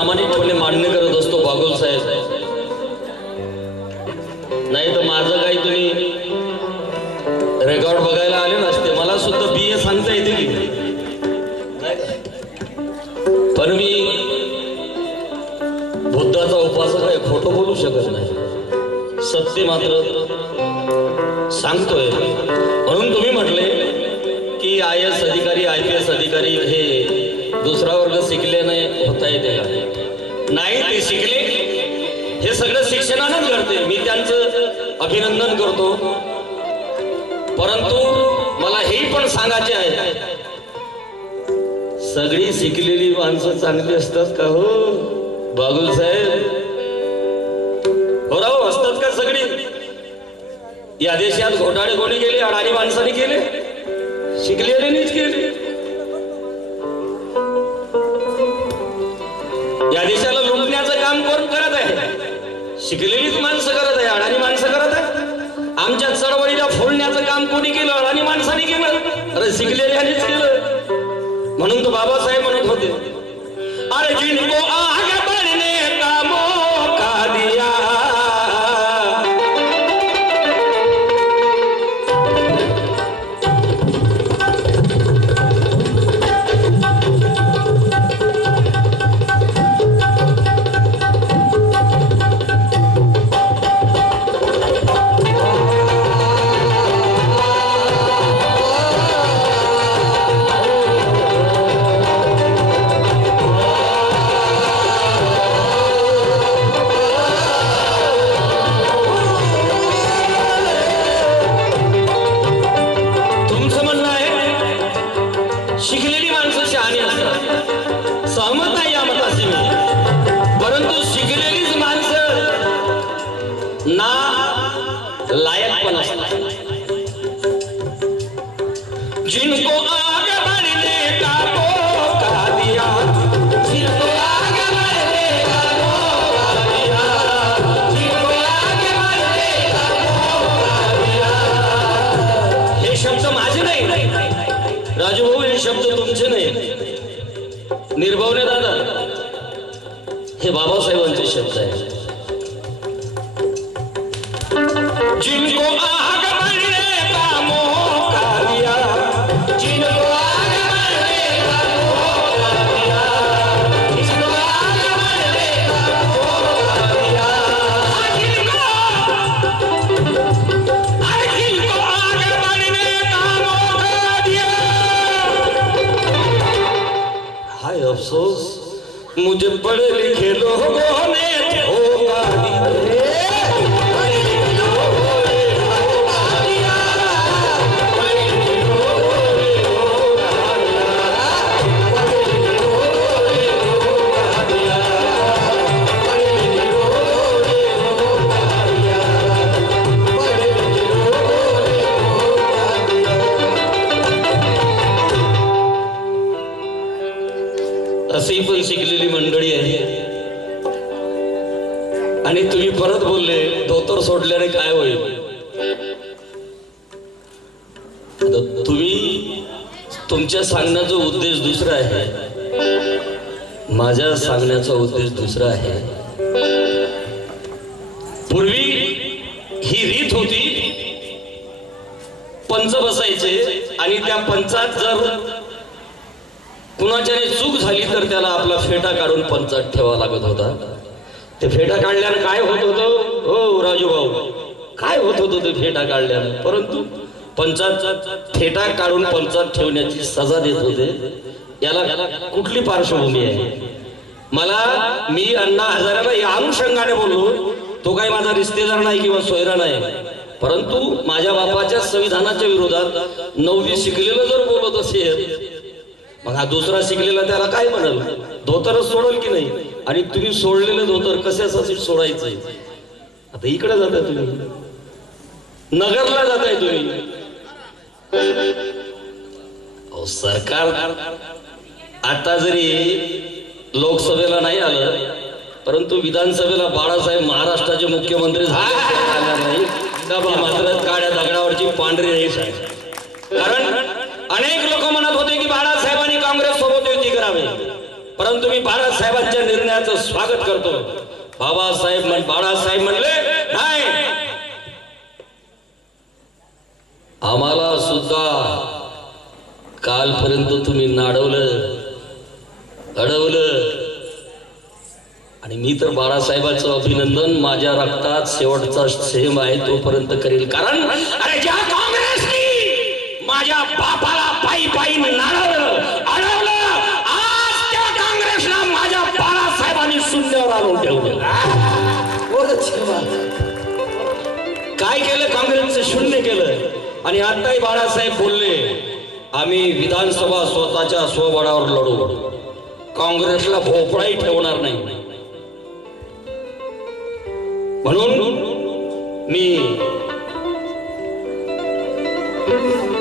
प्रामाणिकपणे मान्य करत असतो बागुल साहेब, नाही तर माझं काही तुम्ही रेकॉर्ड बघायला आले नसते. मला सुद्धा BA सांगता येते की, पण मी बुद्धाचा उपासक आहे, खोटं बोलू शकत नाही. सत्य मात्र सांगतोय. म्हणून तुम्ही म्हटले की IAS अधिकारी IPS अधिकारी हे दुसरा वर्ग शिकल्याने होता येते का? नाही, ते शिकले. हे सगळं शिक्षणानंच घडते. मी त्यांचं अभिनंदन करतो. परंतु मला हेही पण सांगायचे आहे, सगळी शिकलेली माणसं चांगली असतात का हो बागुल साहेब? हो राव, असतात का सगळी? या देशात घोटाळे कोणी केले? अडाणी माणसाने केले, शिकलेल्यानेच केले. या देशाला लुटण्याचं काम कोण करत आहे? शिकलेलीच माणसं करत आहे, अडाणी माणसं करत आहे. आमच्या चळवळीला फोडण्याचं काम कोणी केलं? अडाणी माणसाने केलं, अरे शिकलेल्यानेच केलं. म्हणून तो बाबासाहेब म्हणत होते, अरे जिनको आगे बढ़ने का मौका दिया, शिकलेली माणसं शहाणी असतात. सहमत नाही या मताशी मी. परंतु शिकलेलीच माणसं ना लायक पण असतात. जिनको आगे बढ़ने का मौका दिया, जिनको आगे बढ़ने का मौका दिया, जिनको आगे बढ़ने का मौका दिया. हे शब्द माझे नाही राजूभाऊ, हे शब्द तुमचे नाही. निर्भवने दादा, हे बाबासाहेबांचे शब्द आहे. जिनको आगे बढ़ने का मौका दिया, जिनको आगे बढ़ने का मौका दिया, जिनको आगे बढ़ने का मौका दिया, जिनको आगे बढ़ने का मौका दिया. हाय अफसोस, मुझे पढ़े लिखे लोगों ने धोखा दिया. अशी पण शिकलेली मंडळी आहे. आणि तुम्ही परत बोलले धोतर सोडल्याने काय होईल? तुम्ही तुमच्या सांगण्याचा उद्देश दुसरा आहे, माझ्या सांगण्याचा उद्देश दुसरा आहे. पूर्वी ही रीत होती, पंच बसायचे आणि त्या पंचात जर कुणाच्याने चूक झाली तर त्याला आपला फेटा काढून पंचात ठेवा लागत होता. ते फेटा काढल्यानं काय होत होतं हो राजूभाऊ? काय होत होतं ते फेटा काढल्यानं? परंतु पंचात फेटा काढून पंचात ठेवण्याची सजा देत होते. याला कुठली पार्श्वभूमी आहे? मी अण्णा हजारेला या अनुषंगाने बोललो. तो काही माझा रिश्तेदार नाही किंवा सोयरा नाही, परंतु माझ्या बापाच्या संविधानाच्या विरोधात 9वी शिकलेलं जर बोलत असेल, मग हा दुसरा शिकलेला त्याला काय म्हणाल? धोतरच सोडल की नाही? आणि तुम्ही सोडलेलं धोतर कशासाठी सोडायचंय? आता इकडे जाताय तुम्ही, नगरला जाताय तुम्ही. सरकार आता जरी लोकसभेला नाही आलं, परंतु विधानसभेला बाळासाहेब महाराष्ट्राचे मुख्यमंत्री झाले नाही, मात्र काळ्या दगडावरची पांढरी रेष आहे. कारण अनेक लोक म्हणत होते की बाळासाहेबांनी काँग्रेस सोबत युती करावी, परंतु मी बाळासाहेबांच्या निर्णयाचं स्वागत करतो. बाळासाहेब म्हणले नाही, आम्हाला सुद्धा कालपर्यंत तुम्ही नाडवलं, अडवलं, आणि मी तर बाळासाहेबांचं अभिनंदन माझ्या रक्तात शेवटचा सेम आहे तोपर्यंत करेल. कारण अरे ज्या काँग्रेसने माझ्या बापाला पायी पायी नाडवलं, अडवलं, आज त्या काँग्रेसला माझ्या बाळासाहेबांनी शून्यावर आणून ठेवलं. काय केलं? काँग्रेसचं शून्य केलं. आणि आताही बाळासाहेब बोलले, आम्ही विधानसभा स्वतःच्या स्वबळावर लढू, काँग्रेसला भोपळाही ठेवणार नाही. म्हणून मी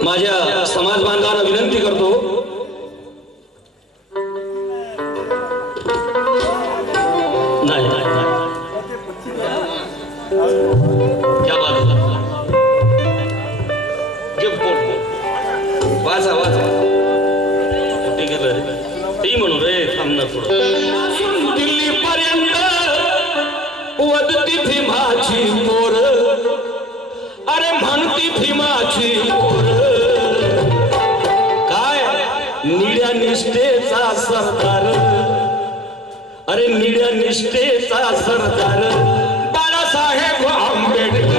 माझ्या समाज बांधवांना विनंती करतो, नाही क्या बात है, वाचा वाचा ठीक आहे ती म्हणून रे थांबणार पुढं. दिल्ली पर्यंत वदती भीमाची मोर, अरे म्हणती भीमाची मोर, काय निड्या निष्ठेचा सरदार, अरे निड्या निष्ठेचा सरदार बाळासाहेब आंबेडकर.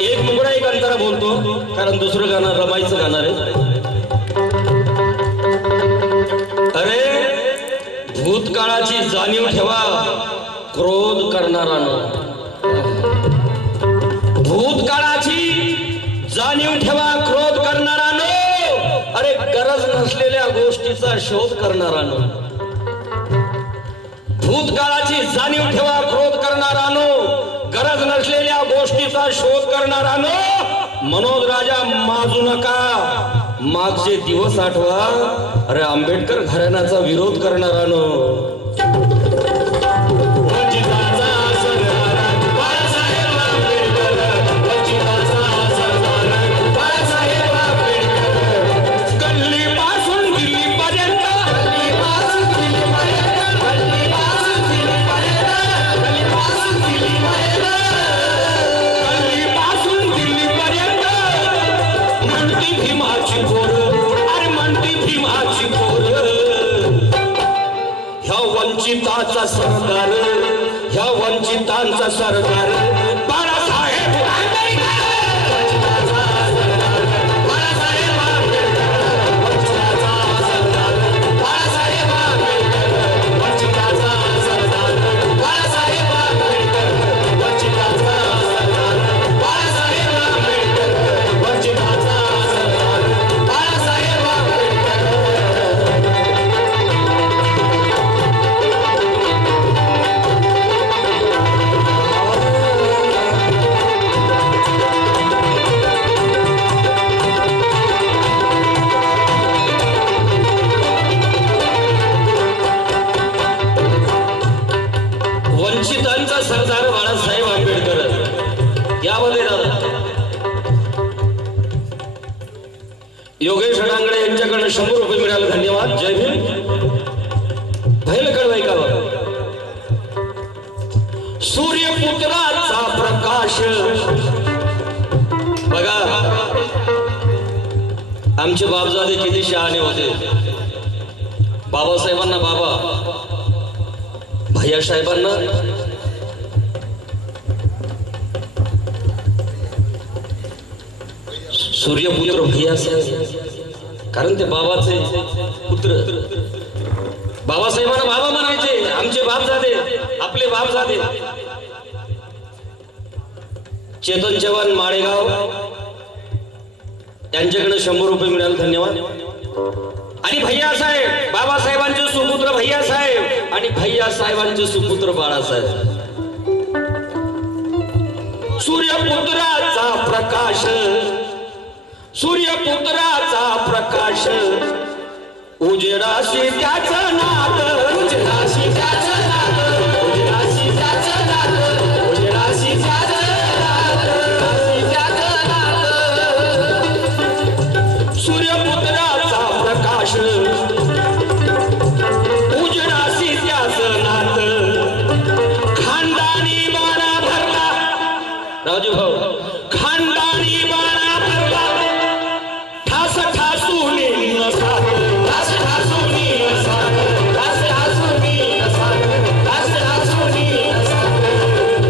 एक मुगडा एक अंतरा बोलतो, कारण दुसरं गाणं रमाईचं गाणं आहे. अरे भूतकाळाची जाणीव ठेवा क्रोध करणारानं, भूतकाळाची जाणीव ठेवा क्रोध करणारानं, अरे गरज नसलेल्या गोष्टीचा शोध करणारानं, भूतकाळाची जाणीव ठेवा क्रोध करणारानं, गरज नसलेल्या गोष्टीचा शोध करणारानो. मनोज राजा माजू नका, मागचे दिवस आठवा. अरे आंबेडकर घराण्याचा विरोध करणारानो. वंचिताचा सरदार, ह्या वंचितांचा सरदार बाळासाहेब आंबेडकर. वंचितांचा सरदार बाळासाहेब आंबेडकर. यामध्ये योगेश अडांगडे यांच्याकडे 100 रुपये मिळाले, धन्यवाद. जय भीम. भैल कळवाई का सूर्यपुत्राचा प्रकाश बघा. आमचे बापजादे किती शहाणे होते. बाबासाहेबांना बाबा, भैया साहेबांना सूर्यपुत्र भैया साहेब, कारण ते बाबाचे पुत्र. बाबासाहेबांना बाबा म्हणायचे, आमचे बापजादे, आपले बापजादे. चेतन चव्हाण माळेगाव, त्यांच्याकडे 100 रुपये मिळाले, धन्यवाद. आणि भैया साहेब, बाबासाहेबांचे सुपुत्र भैया साहेब आणि भैया साहेबांचे सुपुत्र बाळासाहेब. सूर्यपुत्राचा प्रकाश, सूर्यपुत्राचा प्रकाश, उजेडाशी त्याचं नाद, उजेडाशी त्याचं नाद, उजेडाशी त्याचं नाद, उजेडाशी त्याचं नाद, त्याचं नाद. सूर्यपुत्राचा प्रकाश, उजेडाशी त्याचं नाद. खानदानी बाणा भरला राजू भाऊ, खानदानी बाणा भरला, ठास ठासून नसात, ठास ठासून नसात, ठास ठासून नसात, ठास ठासून नसात,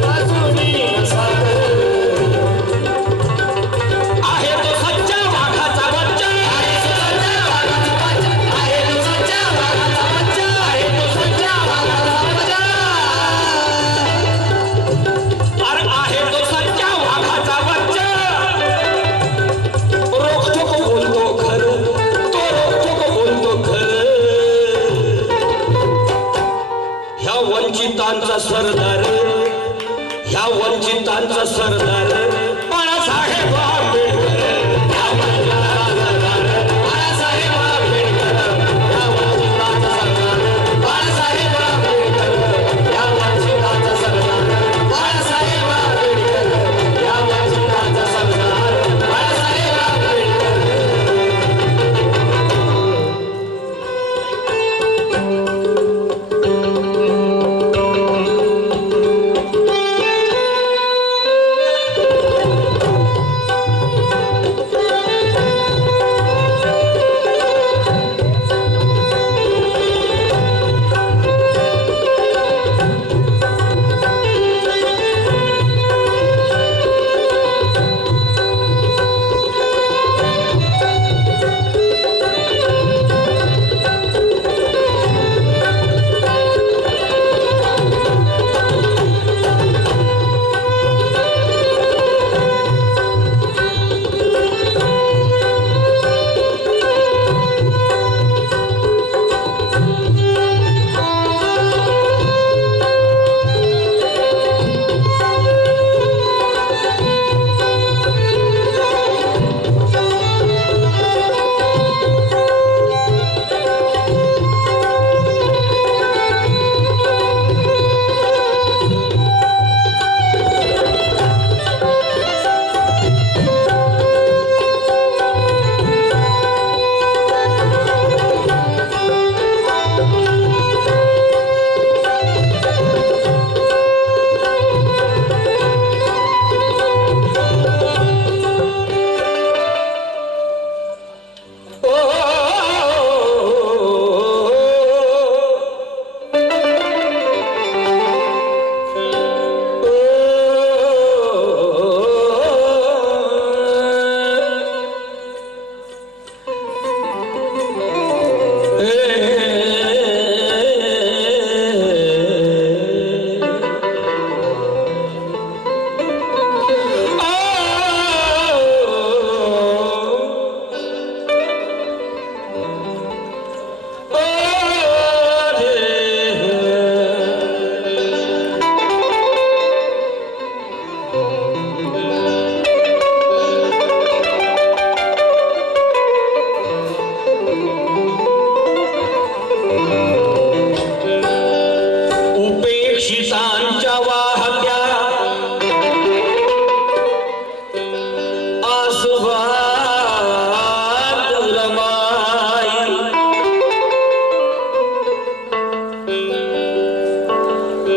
ठासून नसात. आहे तो सच्चा वाघाचा बच्चा, आहे तो सच्चा वाघाचा बच्चा, आहे तो सच्चा वाघाचा बच्चा, आहे तो सच्चा वाघाचा बच्चा. अरे आहे तो सच्चा वाघाचा बच्चा, रोखोक बोलतो खरं, तो रोखोक बोलतो खरं. ह्या वंचितांचा सरदार, ह्या वंचितांचा सरदार बाळासाहेब आंबेडकर. ह्या वंचितांचा सरदार बाळासाहेब आंबेडकर, ह्या वंचितांचा सरदार बाळासाहेब आंबेडकर, ह्या वंचितांचा सरदार बाळासाहेब आंबेडकर, ह्या वंचितांचा सरदार बाळासाहेब आंबेडकर.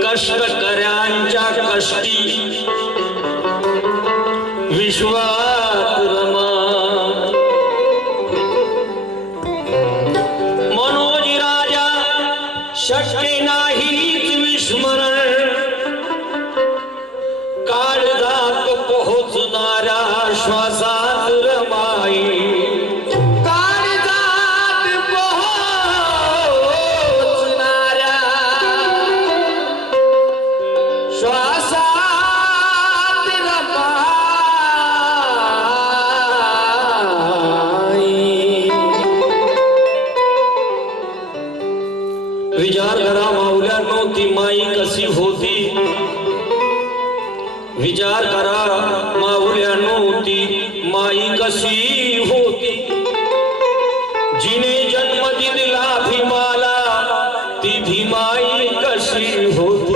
कष्टकऱ्यांच्या कष्टी विश्वात रमा मनोज राजा शक्य नाहीच विस्मरण काळजात पोहोचणाऱ्या श्वासात रमाई श्वासात रमाई विचार करा माऊल्यानो ती माई कशी होती, विचार करा माऊल्यानो ती माई कशी होती, जिने जन्म दिला भीमाला ती भीमाई कशी होती.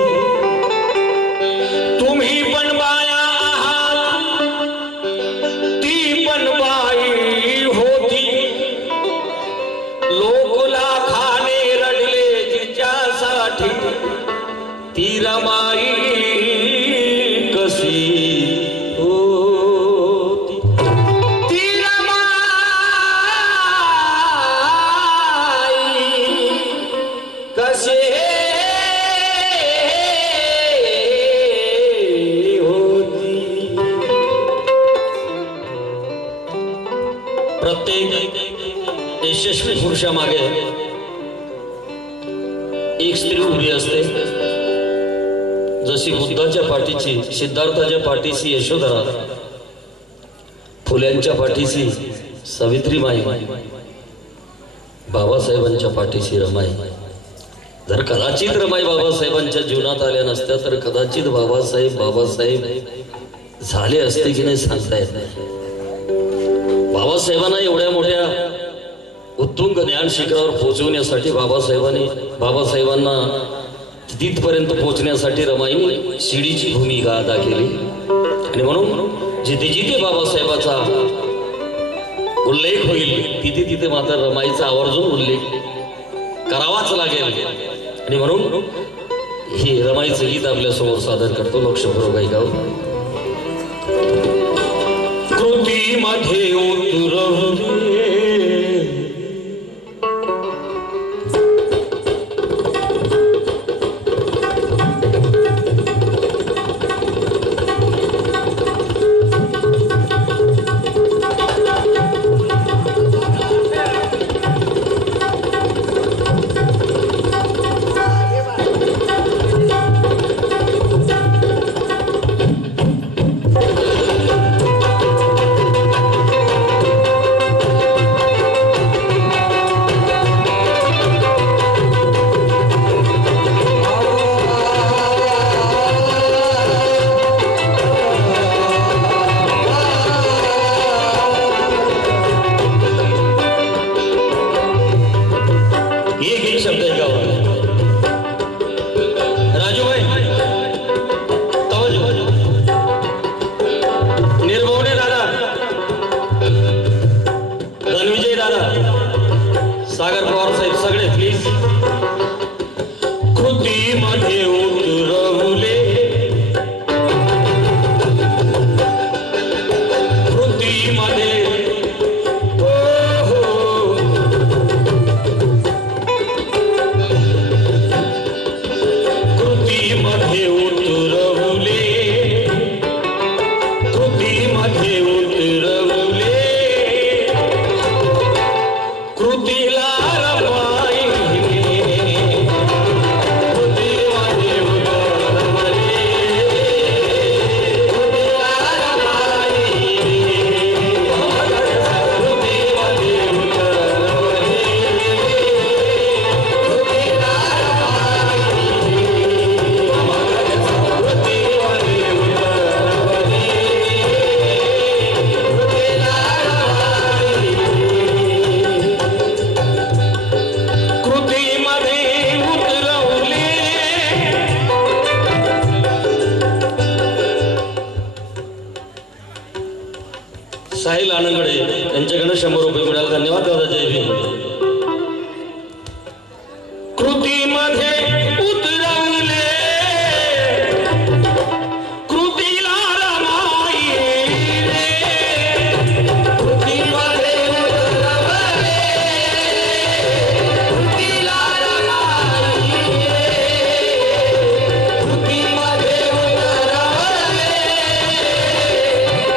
तुम्ही पण बाया आहात, ती पण बाई होती. लोक लाखाने रडले तिच्यासाठी, ती रमाई कशी होती. ती रमाई कशी होती. प्रत्येक यशस्वी पुरुषामागे एक स्त्री उभी असते. जशी बुद्धाच्या पाठीची, सिद्धार्थाच्या पाठीशी यशोधरा, फुल्यांच्या पाठीशी सावित्रीमाई, बाबासाहेबांच्या पाठीशी रमाई. जर कदाचित रमाई बाबासाहेबांच्या जीवनात आल्या नसत्या तर कदाचित बाबासाहेब झाले असते की नाही सांगता येत नाही. बाबासाहेबांना एवढ्या मोठ्या उत्तुंग ज्ञान शिखरावर पोहोचवण्यासाठी बाबासाहेबांना तिथपर्यंत पोहोचण्यासाठी रमाईने शिडीची भूमिका अदा केली. आणि म्हणून जिथे जिथे बाबासाहेबाचा उल्लेख होईल तिथे तिथे मात्र रमाईचा आवर्जून उल्लेख करावाच लागेल. आणि म्हणून हे रमाईचं गीत आपल्या समोर सादर करतो लक्षपूर्वक ऐकावं. कृतीमध्ये उतरवले सागर पवार साहेब सगळे प्लीज. कृतीमध्ये उतरवले, कृतीमध्ये कृतीमध्ये उतरवले, कृतीमध्ये उतरवले, कृतीला साहिल आनंदगडे यांच्याकडे 100 रुपये मिळाले. धन्यवाद दादा. जय भीम. कृतीमध्ये उतरवले, कृतीला रमाई रे, कृतीमध्ये उतरवले, कृतीला रमाई रे, कृतीमध्ये उतरवले,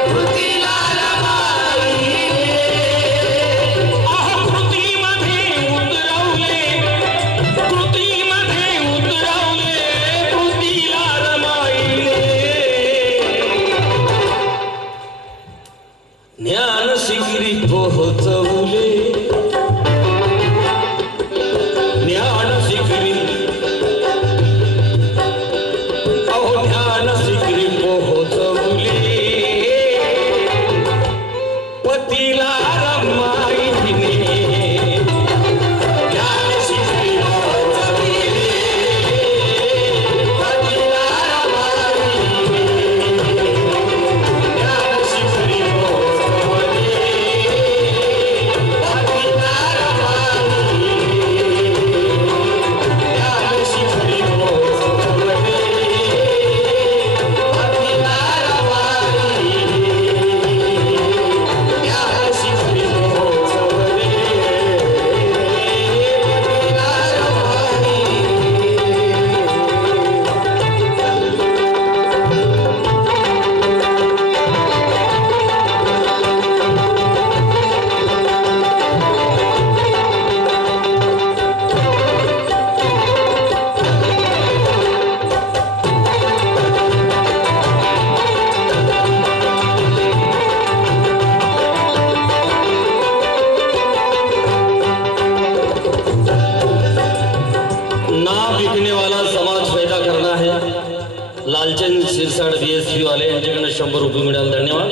कृतीला रमाई रे. लालचंद सिरसाड BSP वाले यांच्याकडे 100 रुपये मिळाले. धन्यवाद.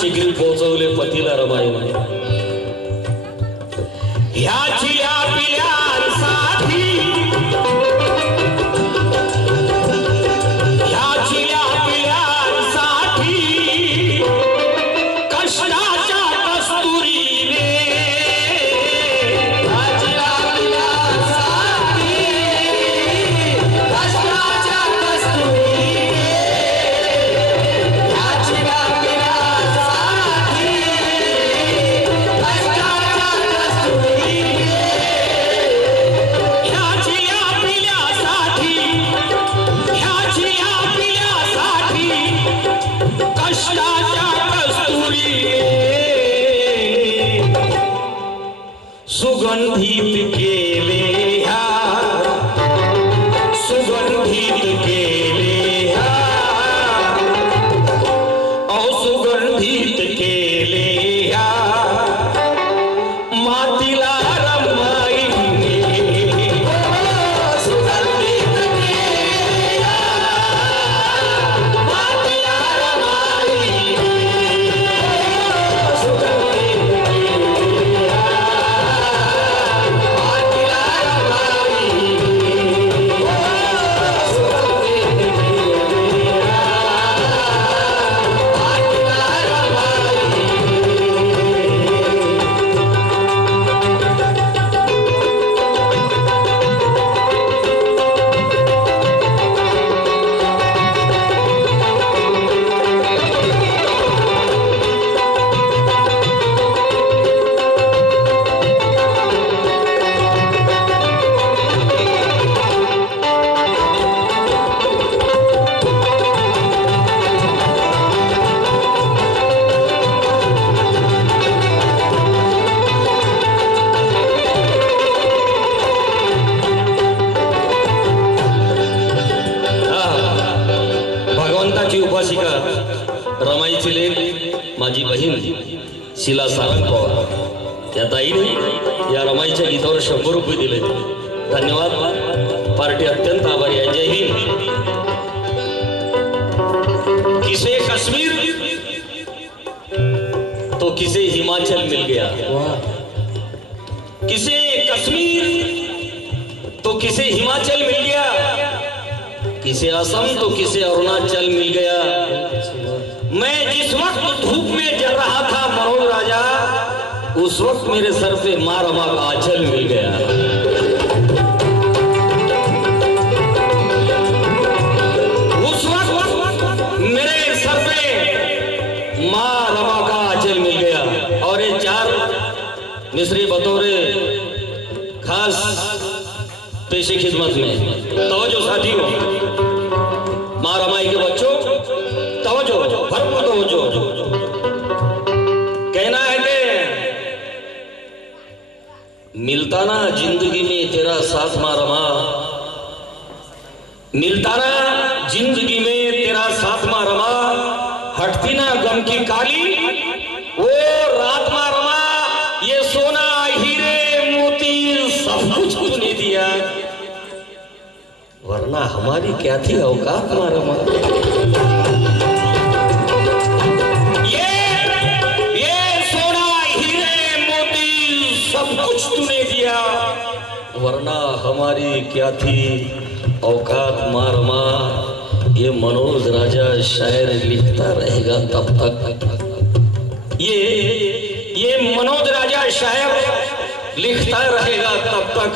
शीघ्र पोहोचवले पतीला रमाईने. ह्या चिल्या पिल्यांसाठी ह्या चिल्या पिल्यांसाठी कष्टाच्या कस्तुरीने ह्या चिल्या पिल्यांसाठी कष्टाच्या कस्तुरीने ह्या चिल्या सुगंधित केले ह्या सुगंधित केले ह्या सुगंधित केले ह्या मातीला रमाईने सुगंधित केले ह्या मातीला रमाईने रमाईची लेक माझी बहीण शीला सारंग पवार या ताईने या रमाईच्या गीतावर 100 रुपये दिले. धन्यवाद. पार्टी अत्यंत आभारी आहे. जय हिंद. किसे कश्मीर तो किसे हिमाचल मिल गया. किसे कश्मीर तो किसे हिमाचल मिल गया. किसे असम तो किसे अरुणाचल मिल गया. मैं जिस वक्त धूप में जल रहा था मनोज राजा, उस वक्त मेरे सर पे माँ रमा का आंचल मिल गया. उस वक्त मेरे सर पे माँ रमा का आंचल मिल गया. और ये 4 मिस्री बतौरे खास पेशे खिदमत में तवज्जो साथियों, माँ रमाई के बच्चों तवज्जो, भरपूर तवज्जो. कहना है कि मिलता ना जिंदगी में तेरा साथ माँ रमा, मिलता ना जिंदगी में तेरा साथ माँ रमा, हटती ना गम की काली वो रात माँ रमा. ये सोना हीरे मोती सब कुछ तूने दिया, वरना हमारी क्या थी औकात माँ रमा. ये सोना हीरे मोती सब कुछ तूने दिया, वरना हमारी क्या थी औकात माँ रमा. ये मनोज राजा शायर लिखता रहेगा तब तक. ये मनोज राजा शायर लिखता रहेगा तब तक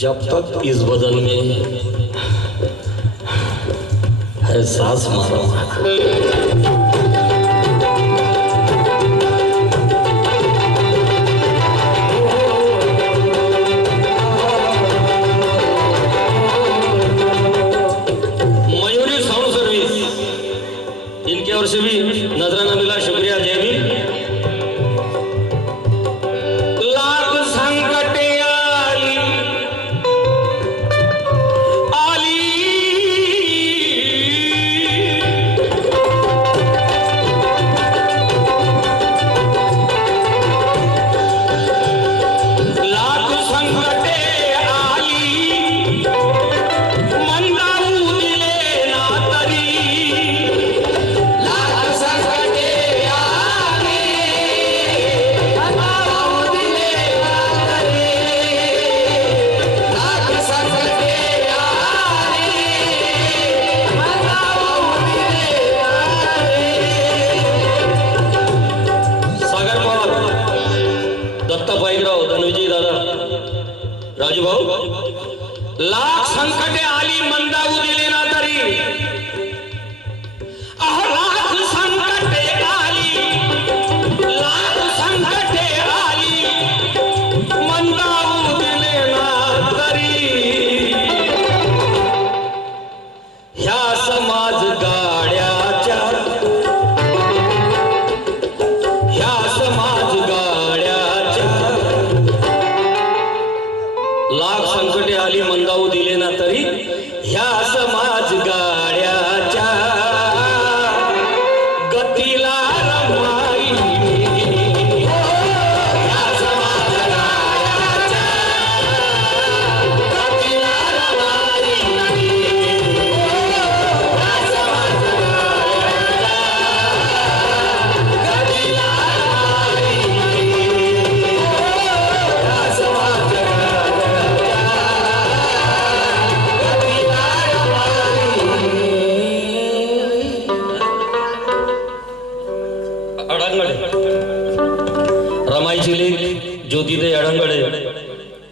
जब तक इस बदन में है सास मारा मयूरी साउंड सर्विस इनके ओर से भी नजराना मिला, शुक्रिया जय भीम। लाख संकटे राजू भाऊ, लाख संकटे आली मंदावू दिले ना तरी, लाख संकटे आली, लाख संकटे आली मंदावू दिले ना तरी, ह्या समाज गाड्याच्या, ह्या समाज गाड्याच्या लाख संकटे आली मंदावू दिले ना तरी, ह्या समाज गाड्याच्या गतीला रमाई, ह्या समाज गाड्याच्या गतीला रमाई, ह्या समाज गाड्याच्या गतीला रमाई, ह्या समाज रमाईची लेख ज्योतिताई अडंगळे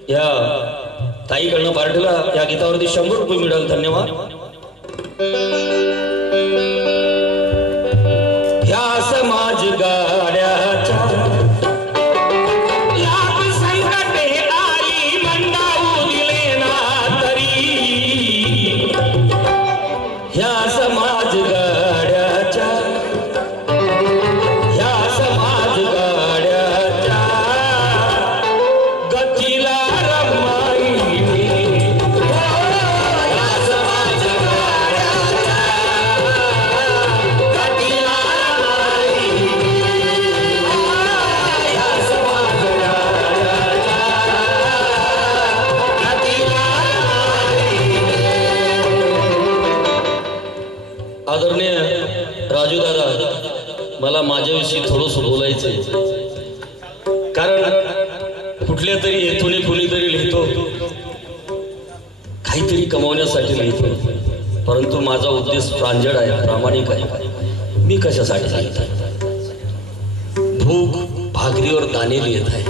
या ताईकडनं पार्टीला या गीतावरती 100 रुपये मिळाले, धन्यवाद। ह्या समाज गाड्याच्या लाख संकटे आली मंदावू दिले ना तरी, ह्या समाज गाड्याच्या, ह्या समाज गाड्याच्या गतीला रमाई, ह्या समाज गाड्याच्या गतीला रमाई, ह्या समाज गाड्याच्या गतीला रमाई। आदरणीय राजू दादा, मला माझ्याविषयी थोडंसं बोलायचंय, कारण कुठल्या तरी हेतूने कुणीतरी लिहितो, काहीतरी कमवण्यासाठी लिहितो, परंतु माझा उद्देश प्रांजळ आहे, प्रामाणिक आहे। मी कशासाठी लिहित आहे? भूक भाकरीवर दाणे लिहित आहे,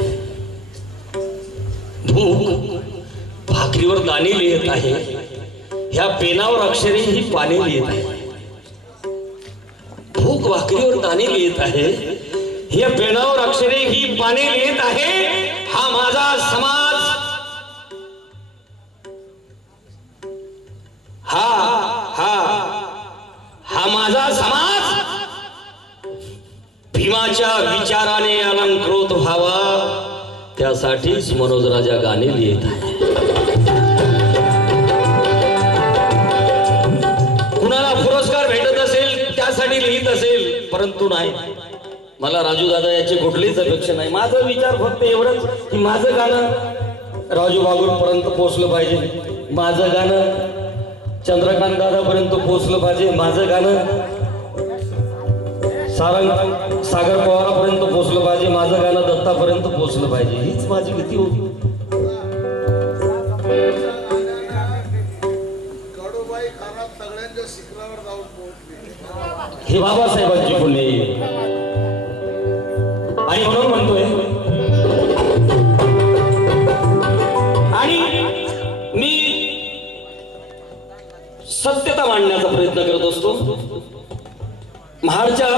भूक भाकरीवर दाणे लिहित आहे, ह्या पेनावर अक्षरे ही पाने लिहित आहे, भूक भाकरीवर दाणे लिहित आहे, या पेनावर अक्षरे ही पाने लिहित आहे, हा माझा समाज, हा हा हा माझा समाज भीमाच्या विचाराने अलंकृत व्हावा, त्यासाठीच मनोज राजा गाणे लिहित आहे। कुणाला पुरस्कार भेटत असेल त्यासाठी लिहित असेल, परंतु नाही, मला राजू दादा याची कुठलीच अपेक्षा नाही। माझा विचार फक्त एवढंच की माझं गाणं राजू बागूंपर्यंत पोहोचलं पाहिजे, माझं गाणं चंद्रकांत दादापर्यंत पोहोचलं पाहिजे, माझं गाणं सागर पवारापर्यंत पोहोचलं पाहिजे, माझं गाणं दत्तापर्यंत पोहोचलं पाहिजे, हीच माझी भीती होती। हे बाबासाहेबांची पुण्य आणि म्हणून म्हणतोय, आणि मी सत्यता मांडण्याचा प्रयत्न करत असतो. महाडच्या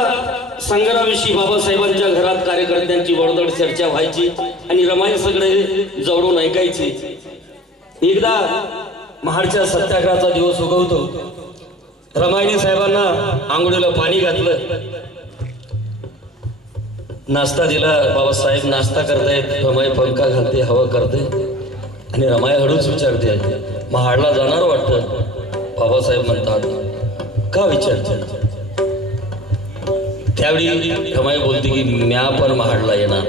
संग्रामाविषयी बाबासाहेबांच्या घरात कार्यकर्त्यांची वर्दळ चर्चा व्हायची आणि रमाई सगळे जवळून ऐकायची. एकदा महाडच्या सत्याग्रहाचा दिवस उगवतो. रमाईने साहेबांना आंघोळीला पाणी घातलं, नाश्ता दिला. बाबासाहेब नाश्ता करतायत, रमाई पंखा घालते, हवा करते आणि रमाई हळूच विचारते, महाडला जाणार वाटतं? बाबासाहेब म्हणतात, का विचारते? त्यावेळी रमाई बोलते की म्या पण महाडला येणार.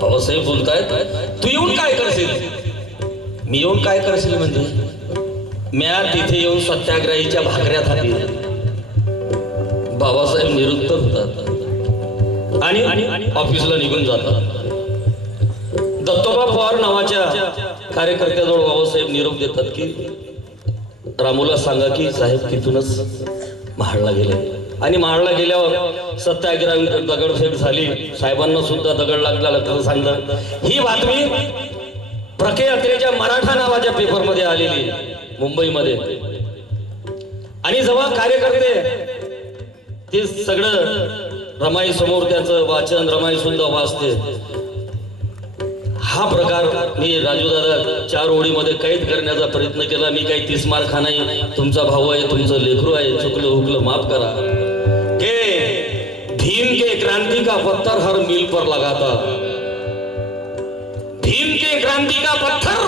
बाबासाहेब बोलतायत, तू येऊन काय करशील? मी येऊन काय करशील म्हणजे म्या तिथे येऊन सत्याग्रहीच्या भाकऱ्या थापी. बाबासाहेब निरुत्तर होतात आणि ऑफिसला निघून जातात. दत्तोबा पवार नावाच्या कार्यकर्त्याजवळ बाबासाहेब निरोप देतात की रामूला सांगा की साहेब तिथूनच महाडला गेले. आणि महाडला गेल्यावर सत्याग्रही दगडफेक झाली. साहेबांना सुद्धा दगड लागला सांगलं. ही बातमी प्रके यात्रेच्या मराठा नावाच्या पेपरमध्ये आलेली मुंबईमध्ये. आणि जेव्हा कार्यकर्ते ते सगळं रमाई समोर त्याचं वाचन, रमाई सुद्धा वाचते. हा प्रकार मी राजूदादा 4 ओळीमध्ये कैद करण्याचा प्रयत्न केला. मी काही 30 मार खा नाही, तुमचा भाऊ आहे, तुमचं लेकरू आहे, चुकलं हुकलं माफ करा. के भीम के क्रांति का पत्थर हर मील पर लगा था. भीम के क्रांति का पत्थर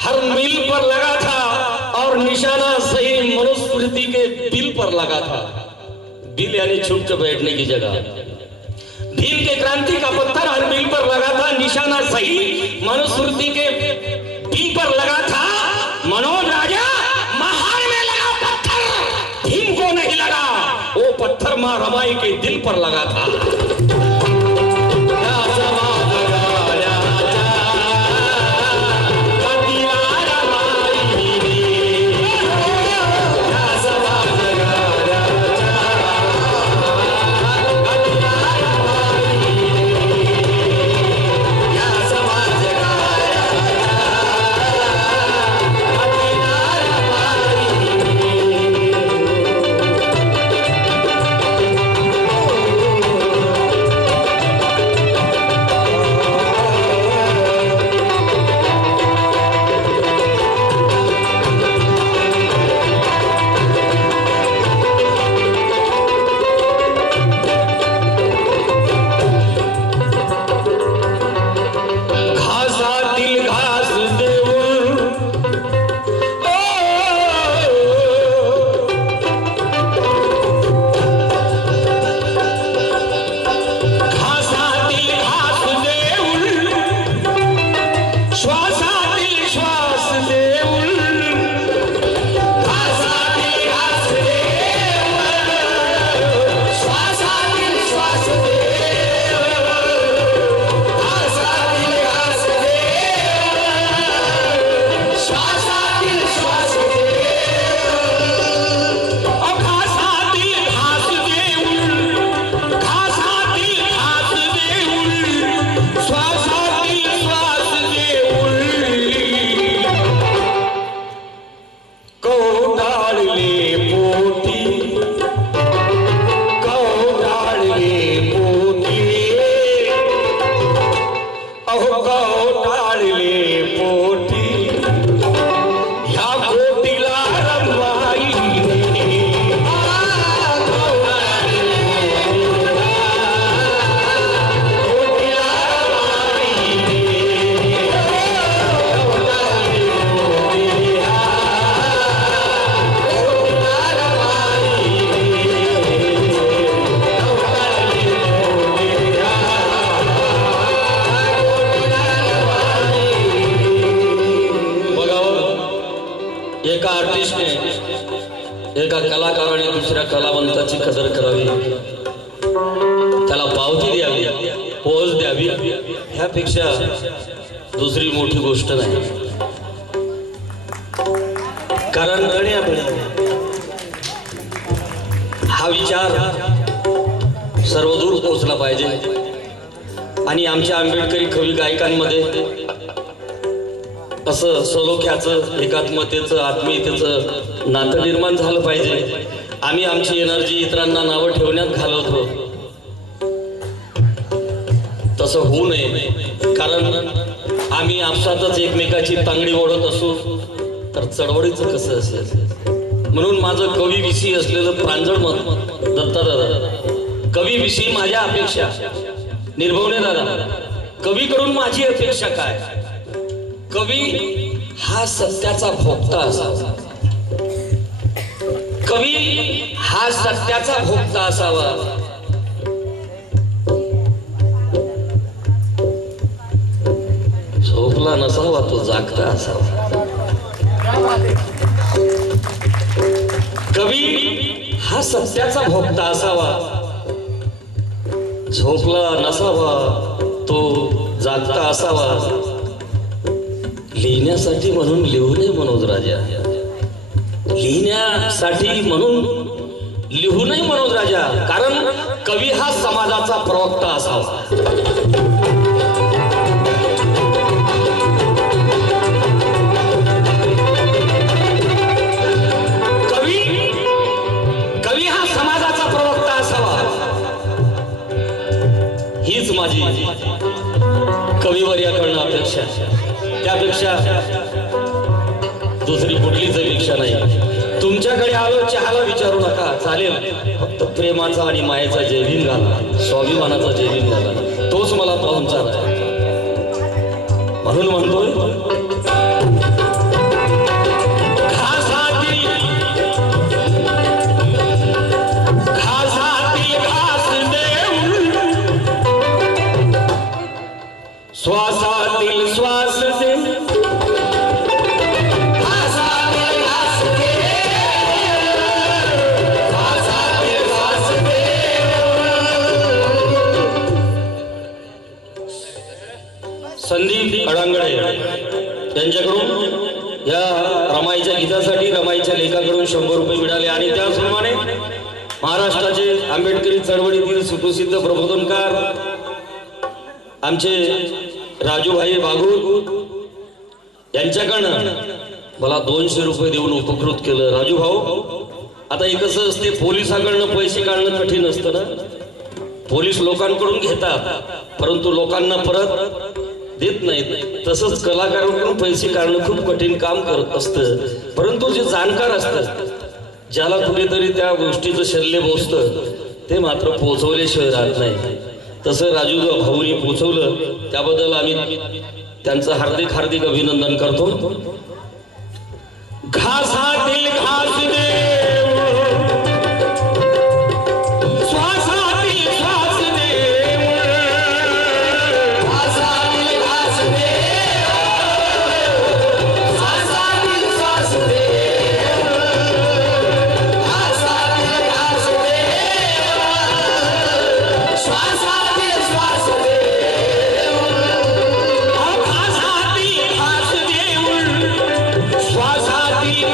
हर मील पर लगा था और निशाना सही मनुस्मृति के बिल पर लगा था. बिल यानी छुप के बैठने की जगह. भीम के क्रांति का पत्थर हर बिल पर लगा था, निशाना सही मनुस्मृति के बिल पर लगा था. मनोज राजा महान में लगा पत्थर, भीम को नहीं लगा. वो पत्थर मां रमाई के दिल पर लगा था. एका कलाकाराने दुसऱ्या कलावंताची कदर करावी, त्याला पावती द्यावी, पोच द्यावी, ह्यापेक्षा दुसरी मोठी गोष्ट नाही. कारण हा विचार सर्वदूर पोहोचला पाहिजे. आणि आमच्या आंबेडकरी कवी गायकांमध्ये असं सलोख्याचं, एकात्मतेचं, आत्मीयतेचं नातं निर्माण झालं पाहिजे. आम्ही आमची एनर्जी इतरांना नावं ठेवण्यात घालवतो, तसं होऊ नये. कारण आम्ही आपसातच एकमेकाची तांगडी ओढत असू तर चळवळीचं कसं असेल. म्हणून माझं कवीविषयी असलेलं प्रांजळ मत, दत्तादादा, कवीविषयी माझ्या अपेक्षा, निर्भवने दादा, कवीकडून माझी अपेक्षा काय? कवी हा सत्याचा भोक्ता असावा. कवी हा सत्याचा भोक्ता असावा. झोपला नसावा, तो जागता असावा. कवी हा सत्याचा भोक्ता असावा, झोपला नसावा, तो जागता असावा. लिहिण्यासाठी म्हणून लिहू नये मनोज राजा, लिहिण्यासाठी म्हणून लिहू नये मनोज राजा. कारण कवी हा समाजाचा प्रवक्ता असावा. कवी हा समाजाचा प्रवक्ता असावा. हीच माझी कविवर्याकडनं अपेक्षा. त्यापेक्षा दुसरी कुठलीच अपेक्षा नाही. तुमच्याकडे आलो, चहाला विचारू नका, चालेल. फक्त प्रेमाचा आणि मायेचा जयभीम घाला, स्वाभिमानाचा जयभीम घाला, तोच मला पाहुणचार आहे. म्हणून म्हणतोय, श्वासातील श्वास दे, श्वासातील श्वास दे, श्वासातील श्वास दे. संदीप अडांगडे यांच्याकडून या रमाईच्या गीतासाठी रमाईच्या लेखाकडून 100 रुपये मिळाले. आणि त्याचप्रमाणे महाराष्ट्राचे आंबेडकरी चळवळीतील सुप्रसिद्ध प्रबोधनकार आमचे राजूभाई बागू यांच्याकडनं मला 200 रुपये देऊन उपकृत केलं. राजू भाऊ, आता हे कसं असते, पोलिसांकडनं पैसे काढणं कठीण असतं ना. पोलीस लोकांकडून घेतात परंतु लोकांना परत देत नाहीत. तसंच कलाकारांकडून पैसे काढणं खूप कठीण काम करत असतं. परंतु जे जाणकार असतात, ज्याला कुठेतरी त्या गोष्टीचं शल्य पोचतं, ते मात्र पोचवल्याशिवाय राहत नाही. तसं राजू भाऊनी पोचवलं, त्याबद्दल आम्ही त्यांचं हार्दिक हार्दिक अभिनंदन करतो. घासातील घास दे, श्वासातील श्वास दे, घासातील घास दे, श्वासातील श्वास दे, घासातील घास दे, श्वासातील श्वास दे. श्वासातील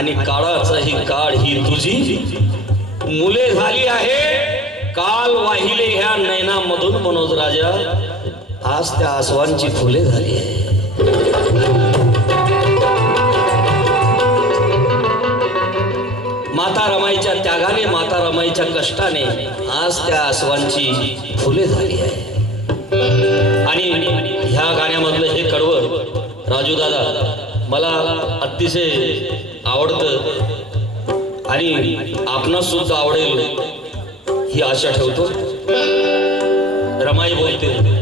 आणि काळाचाही काळ ही तुझी मुले झाली आहे. काल वाहिले ह्या नैनामधून मनोज राजा, आज त्या आसवांची फुले झाली आहे. माता रमाईच्या त्यागाने, माता रमाईच्या कष्टाने आज त्या आसवांची फुले झाली आहे. आणि ह्या गाण्यामधलं हे कडवं राजू दादा मला अतिशय आवडतं आणि आपणास सुद्धा आवडेल ही आशा ठेवतो. रमाई बोलते,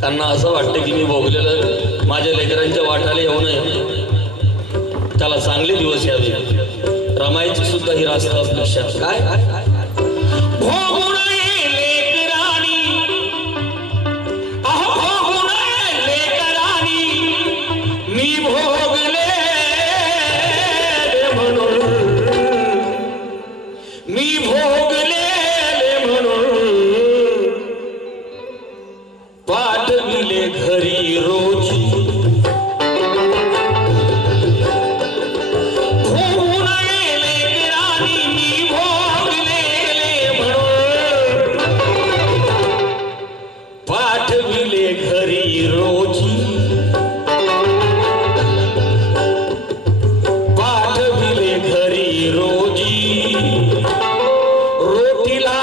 त्यांना असं वाटतं की मी भोगलेलं माझ्या लेकरांच्या वाटाला येऊ नये, त्याला चांगले दिवस यावे. रमाईची सुद्धा ही रास्ता लक्षात काय भोगू नये लेकराणी, भोगू नये लेकराणी, मी भोगले म्हणून, मी भोगले म्हणून पाठविले घरी रोजी. भोगू नये लेकराणी, मी भोगलेले म्हणून पाठविले घरी रोजी, पाठविले घरी रोजी. रोटीला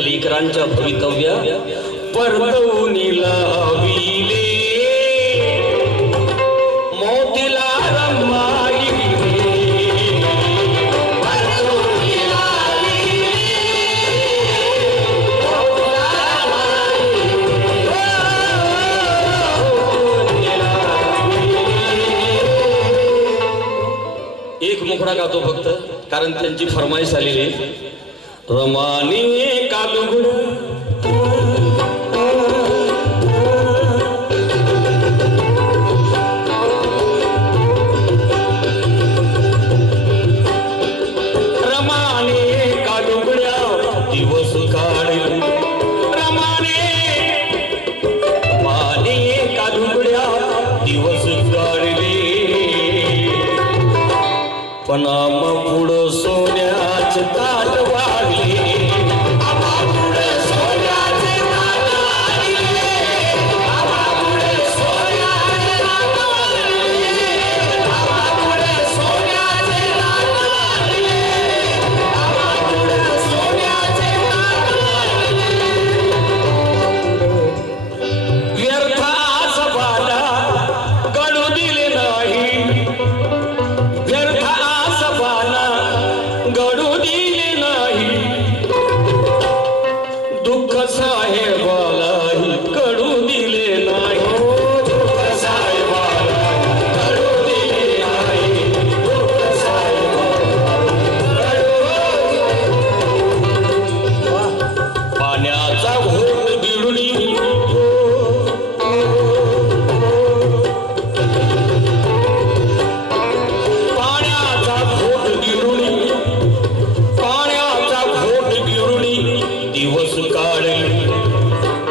लेकरांच्या भवितव्या परतवून लाविले, मोतीला रमाईले, परतवून लाविले, मोतीला रमाईले. एक मुखडा गातो फक्त, कारण त्यांची फरमाईश आलेली. रमानी का लुगडं पणाम पुढं सोन्याचे ताट वाढले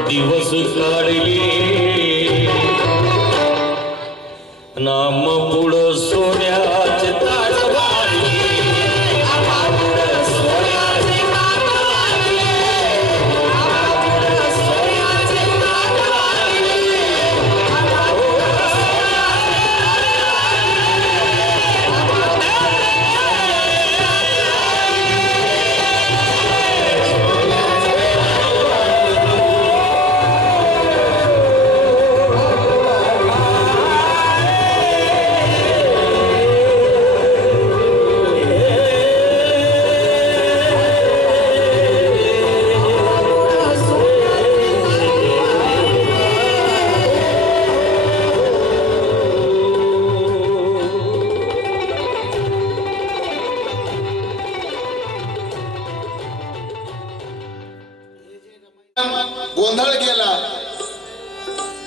दिवस काढले नाम पुढं सोन्याचे ताट वाढले गोंधळ गेला